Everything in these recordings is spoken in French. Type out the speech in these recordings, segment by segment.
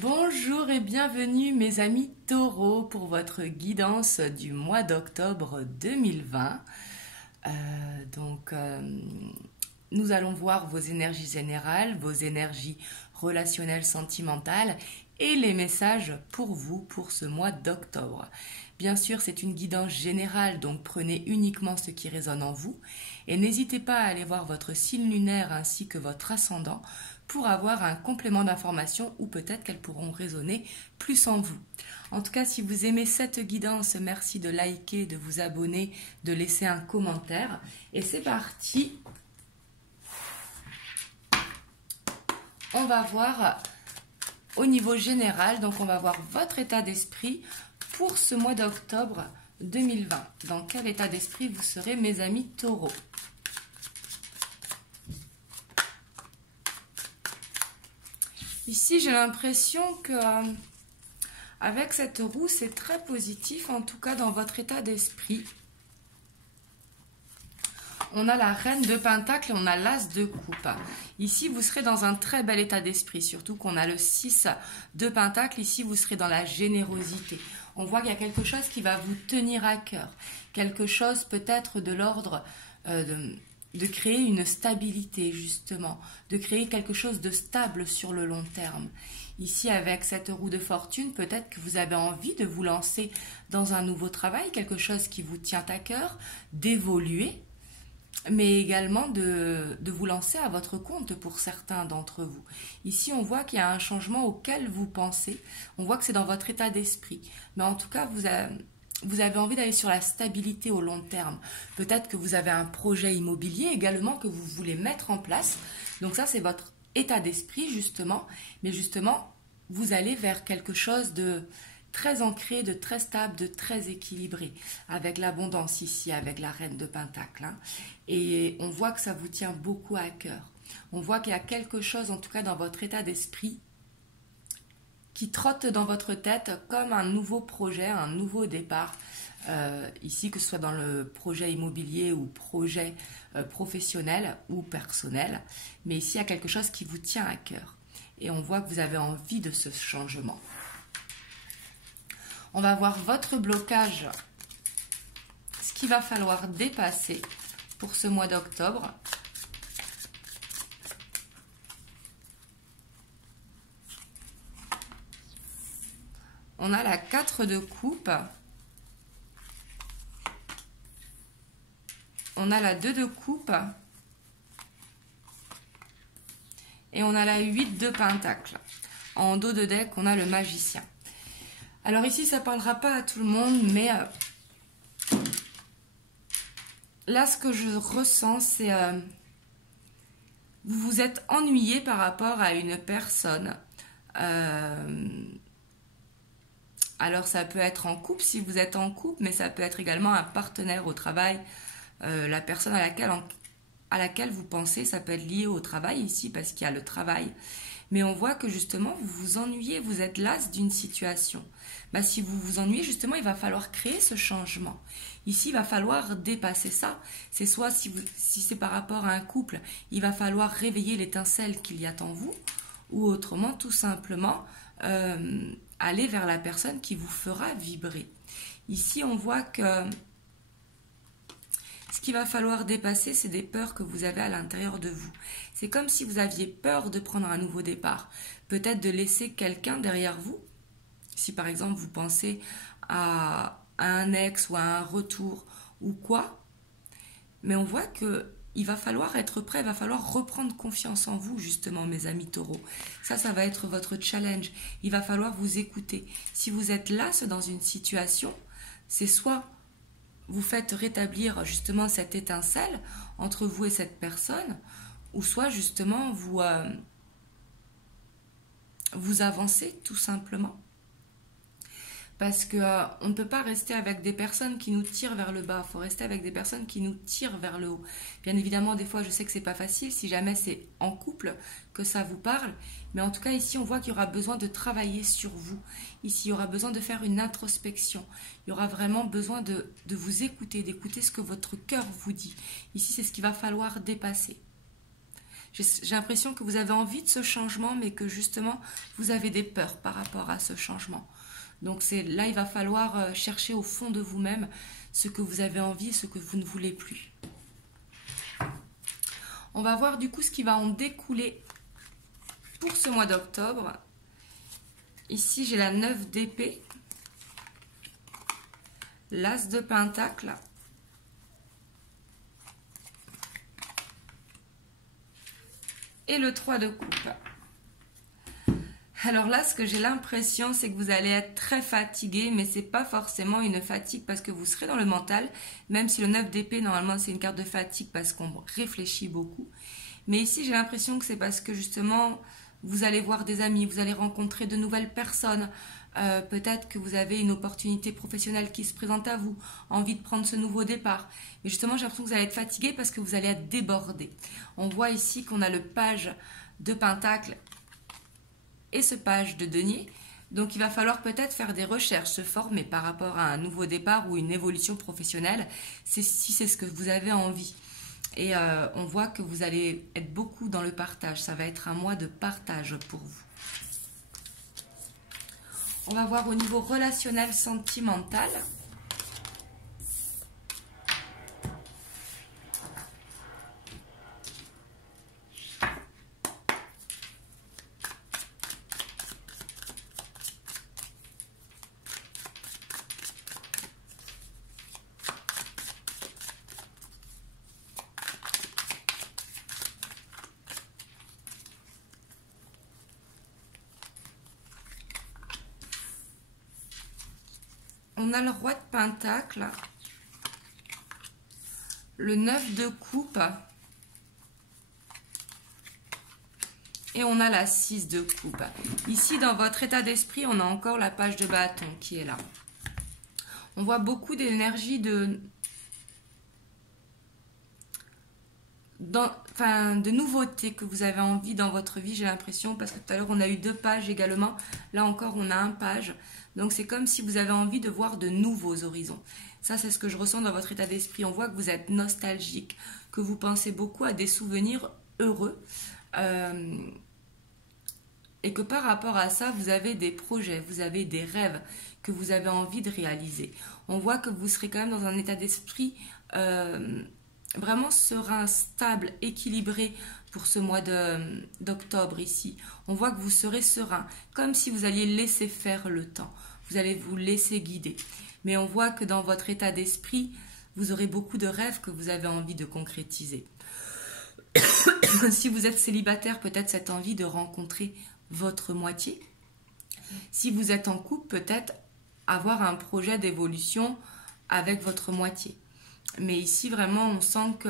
Bonjour et bienvenue mes amis taureaux pour votre guidance du mois d'octobre 2020. Nous allons voir vos énergies générales, vos énergies relationnelles, sentimentales et les messages pour vous pour ce mois d'octobre. Bien sûr, c'est une guidance générale, donc prenez uniquement ce qui résonne en vous et n'hésitez pas à aller voir votre signe lunaire ainsi que votre ascendant pour avoir un complément d'information ou peut-être qu'elles pourront résonner plus en vous. En tout cas, si vous aimez cette guidance, merci de liker, de vous abonner, de laisser un commentaire. Et c'est parti. On va voir au niveau général, donc on va voir votre état d'esprit pour ce mois d'octobre 2020. Dans quel état d'esprit vous serez, mes amis taureaux? Ici, j'ai l'impression que avec cette roue, c'est très positif, en tout cas dans votre état d'esprit. On a la reine de pentacle et on a l'as de coupe. Ici, vous serez dans un très bel état d'esprit, surtout qu'on a le 6 de pentacle. Ici, vous serez dans la générosité. On voit qu'il y a quelque chose qui va vous tenir à cœur. Quelque chose peut-être de l'ordre de créer une stabilité, justement. De créer quelque chose de stable sur le long terme. Ici, avec cette roue de fortune, peut-être que vous avez envie de vous lancer dans un nouveau travail, quelque chose qui vous tient à cœur, d'évoluer, mais également de vous lancer à votre compte pour certains d'entre vous. Ici, on voit qu'il y a un changement auquel vous pensez. On voit que c'est dans votre état d'esprit. Mais en tout cas, vous avez envie d'aller sur la stabilité au long terme. Peut-être que vous avez un projet immobilier également que vous voulez mettre en place. Donc ça, c'est votre état d'esprit, justement. Mais justement, vous allez vers quelque chose de très ancré, de très stable, de très équilibré, avec l'abondance ici, avec la reine de pentacle. Et on voit que ça vous tient beaucoup à cœur. On voit qu'il y a quelque chose, en tout cas dans votre état d'esprit, qui trotte dans votre tête comme un nouveau projet, un nouveau départ. Ici, que ce soit dans le projet immobilier ou projet professionnel ou personnel. Mais ici, il y a quelque chose qui vous tient à cœur. Et on voit que vous avez envie de ce changement. On va voir votre blocage, ce qu'il va falloir dépasser pour ce mois d'octobre. On a la 4 de coupe. On a la 2 de coupe. Et on a la 8 de pentacle. En dos de deck, on a le magicien. Alors ici, ça ne parlera pas à tout le monde, mais là, ce que je ressens, c'est vous vous êtes ennuyé par rapport à une personne. Alors, ça peut être en couple, si vous êtes en couple, mais ça peut être également un partenaire au travail. La personne à laquelle vous pensez, ça peut être lié au travail ici, parce qu'il y a le travail. Mais on voit que justement, vous vous ennuyez, vous êtes las d'une situation. Si vous vous ennuyez, justement, il va falloir créer ce changement. Ici, il va falloir dépasser ça. C'est soit, si c'est par rapport à un couple, il va falloir réveiller l'étincelle qu'il y a en vous, ou autrement, tout simplement, aller vers la personne qui vous fera vibrer. Ici, on voit que ce qu'il va falloir dépasser, c'est des peurs que vous avez à l'intérieur de vous. C'est comme si vous aviez peur de prendre un nouveau départ. Peut-être de laisser quelqu'un derrière vous. Si par exemple vous pensez à un ex ou à un retour ou quoi. Mais on voit qu'il va falloir être prêt, il va falloir reprendre confiance en vous justement mes amis taureaux. Ça va être votre challenge. Il va falloir vous écouter. Si vous êtes là dans une situation, c'est soit vous faites rétablir justement cette étincelle entre vous et cette personne, ou soit justement vous avancez tout simplement. Parce qu'on ne peut pas rester avec des personnes qui nous tirent vers le bas, il faut rester avec des personnes qui nous tirent vers le haut. Bien évidemment, des fois, je sais que c'est pas facile, si jamais c'est en couple que ça vous parle, mais en tout cas, ici, on voit qu'il y aura besoin de travailler sur vous. Ici, il y aura besoin de faire une introspection. Il y aura vraiment besoin de vous écouter, d'écouter ce que votre cœur vous dit. Ici, c'est ce qu'il va falloir dépasser. J'ai l'impression que vous avez envie de ce changement, mais que justement, vous avez des peurs par rapport à ce changement. Donc là, il va falloir chercher au fond de vous-même ce que vous avez envie et ce que vous ne voulez plus. On va voir du coup ce qui va en découler pour ce mois d'octobre. Ici, j'ai la 9 d'épée, l'As de Pentacle, et le 3 de coupe. Alors là, ce que j'ai l'impression, c'est que vous allez être très fatigué, mais c'est pas forcément une fatigue parce que vous serez dans le mental, même si le 9 d'épée, normalement, c'est une carte de fatigue parce qu'on réfléchit beaucoup. Mais ici, j'ai l'impression que c'est parce que justement, vous allez voir des amis, vous allez rencontrer de nouvelles personnes. Peut-être que vous avez une opportunité professionnelle qui se présente à vous, envie de prendre ce nouveau départ. Mais justement, j'ai l'impression que vous allez être fatigué parce que vous allez être débordé. On voit ici qu'on a le page de Pentacle et ce page de denier. Donc il va falloir peut-être faire des recherches, se former par rapport à un nouveau départ ou une évolution professionnelle, si c'est ce que vous avez envie. Et on voit que vous allez être beaucoup dans le partage. Ça va être un mois de partage pour vous. On va voir au niveau relationnel, sentimental. On a le roi de Pentacle, le 9 de coupe et on a la 6 de coupe. Ici, dans votre état d'esprit, on a encore la page de bâton qui est là. On voit beaucoup d'énergie de nouveautés que vous avez envie dans votre vie, j'ai l'impression, parce que tout à l'heure, on a eu 2 pages également. Là encore, on a 1 page. Donc, c'est comme si vous avez envie de voir de nouveaux horizons. Ça, c'est ce que je ressens dans votre état d'esprit. On voit que vous êtes nostalgique, que vous pensez beaucoup à des souvenirs heureux. Et que par rapport à ça, vous avez des projets, vous avez des rêves que vous avez envie de réaliser. On voit que vous serez quand même dans un état d'esprit vraiment serein, stable, équilibré pour ce mois d'octobre ici. On voit que vous serez serein, comme si vous alliez laisser faire le temps. Vous allez vous laisser guider. Mais on voit que dans votre état d'esprit, vous aurez beaucoup de rêves que vous avez envie de concrétiser. Si vous êtes célibataire, peut-être cette envie de rencontrer votre moitié. Si vous êtes en couple, peut-être avoir un projet d'évolution avec votre moitié. Mais ici, vraiment, on sent que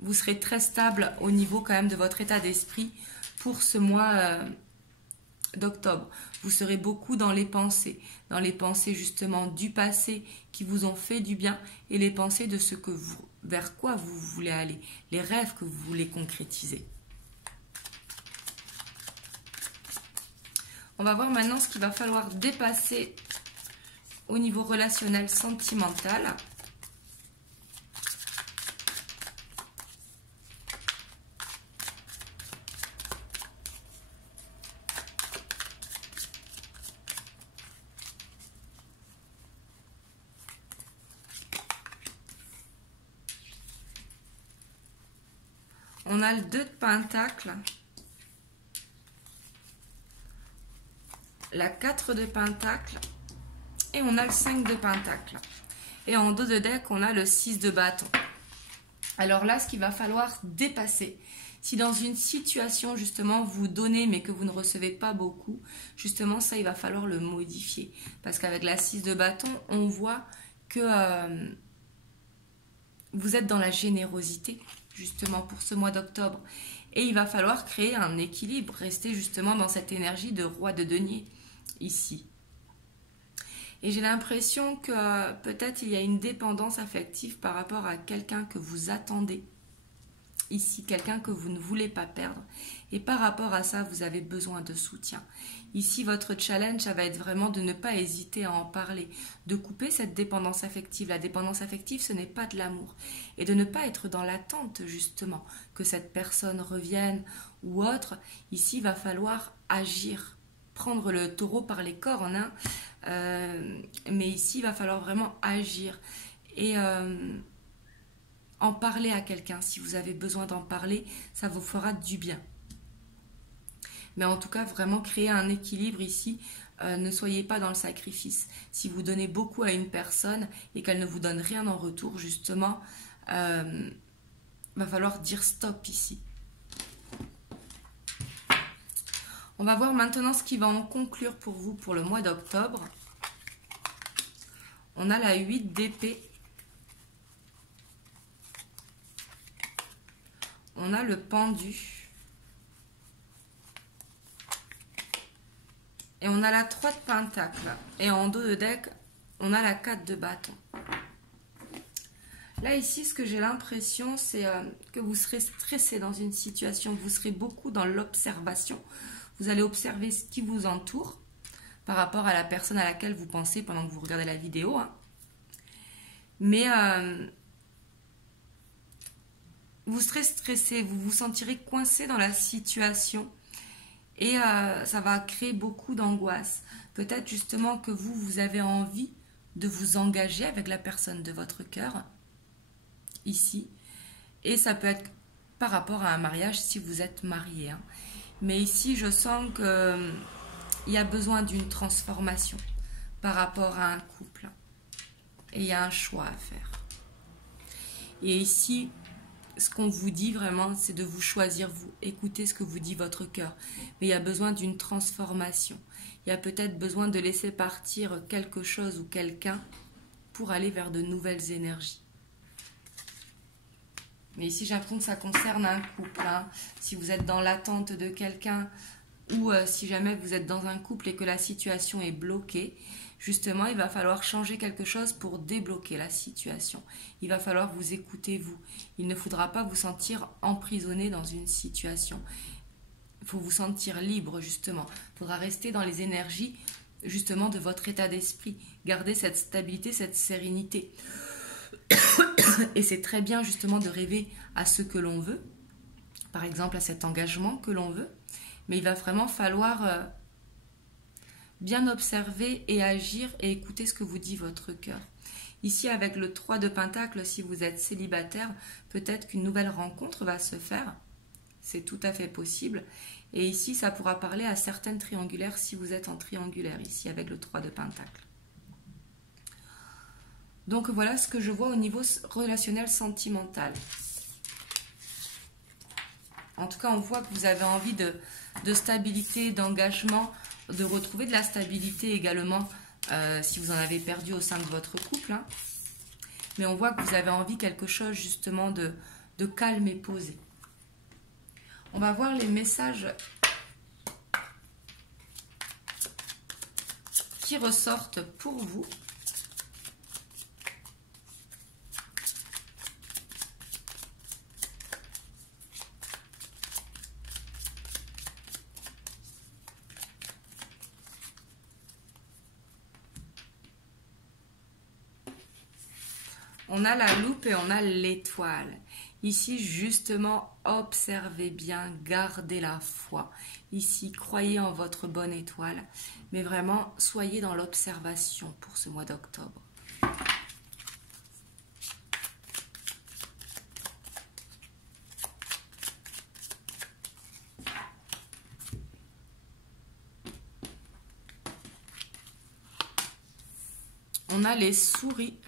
vous serez très stable au niveau quand même de votre état d'esprit pour ce mois d'octobre. Vous serez beaucoup dans les pensées justement du passé qui vous ont fait du bien et les pensées de ce que vers quoi vous voulez aller, les rêves que vous voulez concrétiser. On va voir maintenant ce qu'il va falloir dépasser au niveau relationnel, sentimental. On a le 2 de Pentacle, la 4 de Pentacle et on a le 5 de Pentacle. Et en dos de deck, on a le 6 de bâton. Alors là, ce qu'il va falloir dépasser, si dans une situation, justement, vous donnez mais que vous ne recevez pas beaucoup, justement, ça, il va falloir le modifier. Parce qu'avec la 6 de bâton, on voit que vous êtes dans la générosité, justement, pour ce mois d'octobre. Et il va falloir créer un équilibre, rester justement dans cette énergie de roi de denier, ici. Et j'ai l'impression que peut-être il y a une dépendance affective par rapport à quelqu'un que vous attendez ici quelqu'un que vous ne voulez pas perdre. Et par rapport à ça, vous avez besoin de soutien. Ici, votre challenge, ça va être vraiment de ne pas hésiter à en parler, de couper cette dépendance affective. La dépendance affective, ce n'est pas de l'amour. Et de ne pas être dans l'attente, justement, que cette personne revienne ou autre. Ici, il va falloir agir, prendre le taureau par les cornes, hein. Mais ici, il va falloir vraiment agir et en parler à quelqu'un. Si vous avez besoin d'en parler, ça vous fera du bien. Mais en tout cas, vraiment créer un équilibre ici. Ne soyez pas dans le sacrifice. Si vous donnez beaucoup à une personne et qu'elle ne vous donne rien en retour, justement, va falloir dire stop ici. On va voir maintenant ce qui va en conclure pour vous pour le mois d'octobre. On a la 8 d'épée. On a le pendu. Et on a la 3 de pentacle. Et en dos de deck, on a la 4 de bâton. Là, ici, ce que j'ai l'impression, c'est que vous serez stressé dans une situation. Vous serez beaucoup dans l'observation. Vous allez observer ce qui vous entoure par rapport à la personne à laquelle vous pensez pendant que vous regardez la vidéo, hein. Mais vous serez stressé, vous vous sentirez coincé dans la situation et ça va créer beaucoup d'angoisse. Peut-être justement que vous avez envie de vous engager avec la personne de votre cœur, ici. Et ça peut être par rapport à un mariage si vous êtes marié, hein. Mais ici, je sens qu'il y a besoin d'une transformation par rapport à un couple. Et il y a un choix à faire. Et ici, ce qu'on vous dit vraiment, c'est de vous choisir vous. Écoutez ce que vous dit votre cœur. Mais il y a besoin d'une transformation. Il y a peut-être besoin de laisser partir quelque chose ou quelqu'un pour aller vers de nouvelles énergies. Mais ici, j'ai l'impression que ça concerne un couple, hein. Si vous êtes dans l'attente de quelqu'un ou si jamais vous êtes dans un couple et que la situation est bloquée, justement, il va falloir changer quelque chose pour débloquer la situation. Il va falloir vous écouter, vous. Il ne faudra pas vous sentir emprisonné dans une situation. Il faut vous sentir libre, justement. Il faudra rester dans les énergies, justement, de votre état d'esprit. Garder cette stabilité, cette sérénité. Et c'est très bien justement de rêver à ce que l'on veut, par exemple à cet engagement que l'on veut, mais il va vraiment falloir bien observer et agir et écouter ce que vous dit votre cœur. Ici avec le 3 de pentacle, si vous êtes célibataire, peut-être qu'une nouvelle rencontre va se faire, c'est tout à fait possible, et ici ça pourra parler à certaines triangulaires si vous êtes en triangulaire, ici avec le 3 de pentacle. Donc voilà ce que je vois au niveau relationnel sentimental. En tout cas, on voit que vous avez envie de stabilité, d'engagement, de retrouver de la stabilité également si vous en avez perdu au sein de votre couple, hein. Mais on voit que vous avez envie quelque chose justement de calme et posé. On va voir les messages qui ressortent pour vous. On a la loupe et on a l'étoile. Ici, justement, observez bien, gardez la foi. Ici, croyez en votre bonne étoile. Mais vraiment, soyez dans l'observation pour ce mois d'octobre. On a les souris.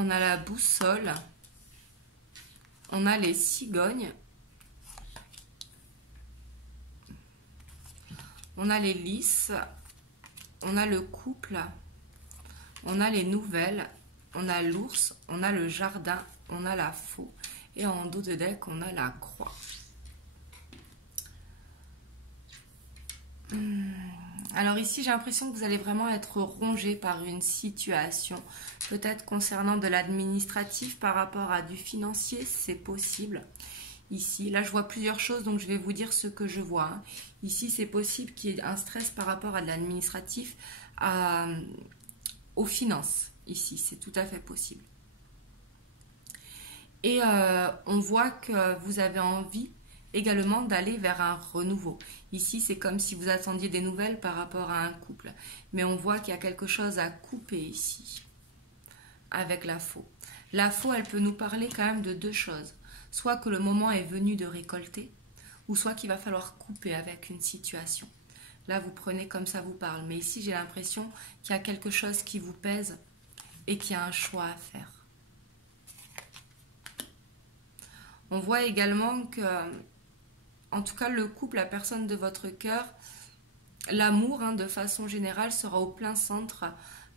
On a la boussole, on a les cigognes, on a les lys, on a le couple, on a les nouvelles, on a l'ours, on a le jardin, on a la faux et en dos de deck on a la croix. Alors ici, j'ai l'impression que vous allez vraiment être rongé par une situation. Peut-être concernant de l'administratif par rapport à du financier, c'est possible. Ici, là je vois plusieurs choses, donc je vais vous dire ce que je vois. Hein. Ici, c'est possible qu'il y ait un stress par rapport à de l'administratif, aux finances. Ici, c'est tout à fait possible. Et on voit que vous avez envie également d'aller vers un renouveau. Ici, c'est comme si vous attendiez des nouvelles par rapport à un couple. Mais on voit qu'il y a quelque chose à couper ici, avec la faux. La faux, elle peut nous parler quand même de deux choses. Soit que le moment est venu de récolter, ou soit qu'il va falloir couper avec une situation. Là, vous prenez comme ça vous parle. Mais ici, j'ai l'impression qu'il y a quelque chose qui vous pèse et qu'il y a un choix à faire. On voit également que, en tout cas, le couple, la personne de votre cœur, l'amour, hein, de façon générale, sera au plein centre,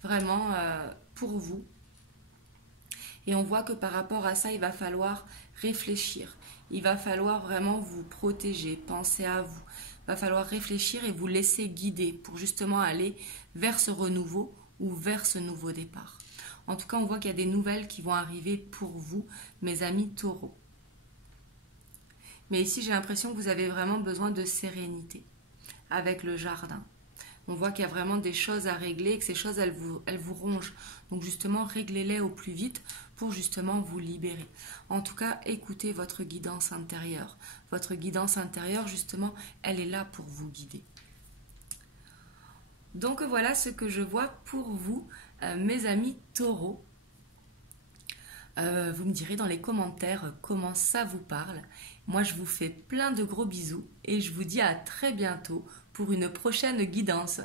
vraiment, pour vous. Et on voit que par rapport à ça, il va falloir réfléchir. Il va falloir vraiment vous protéger, penser à vous. Il va falloir réfléchir et vous laisser guider pour justement aller vers ce renouveau ou vers ce nouveau départ. En tout cas, on voit qu'il y a des nouvelles qui vont arriver pour vous, mes amis taureaux. Mais ici, j'ai l'impression que vous avez vraiment besoin de sérénité avec le jardin. On voit qu'il y a vraiment des choses à régler et que ces choses, elles vous rongent. Donc justement, réglez-les au plus vite pour justement vous libérer. En tout cas, écoutez votre guidance intérieure. Votre guidance intérieure, justement, elle est là pour vous guider. Donc voilà ce que je vois pour vous, mes amis taureaux. Vous me direz dans les commentaires comment ça vous parle. Moi, je vous fais plein de gros bisous et je vous dis à très bientôt pour une prochaine guidance.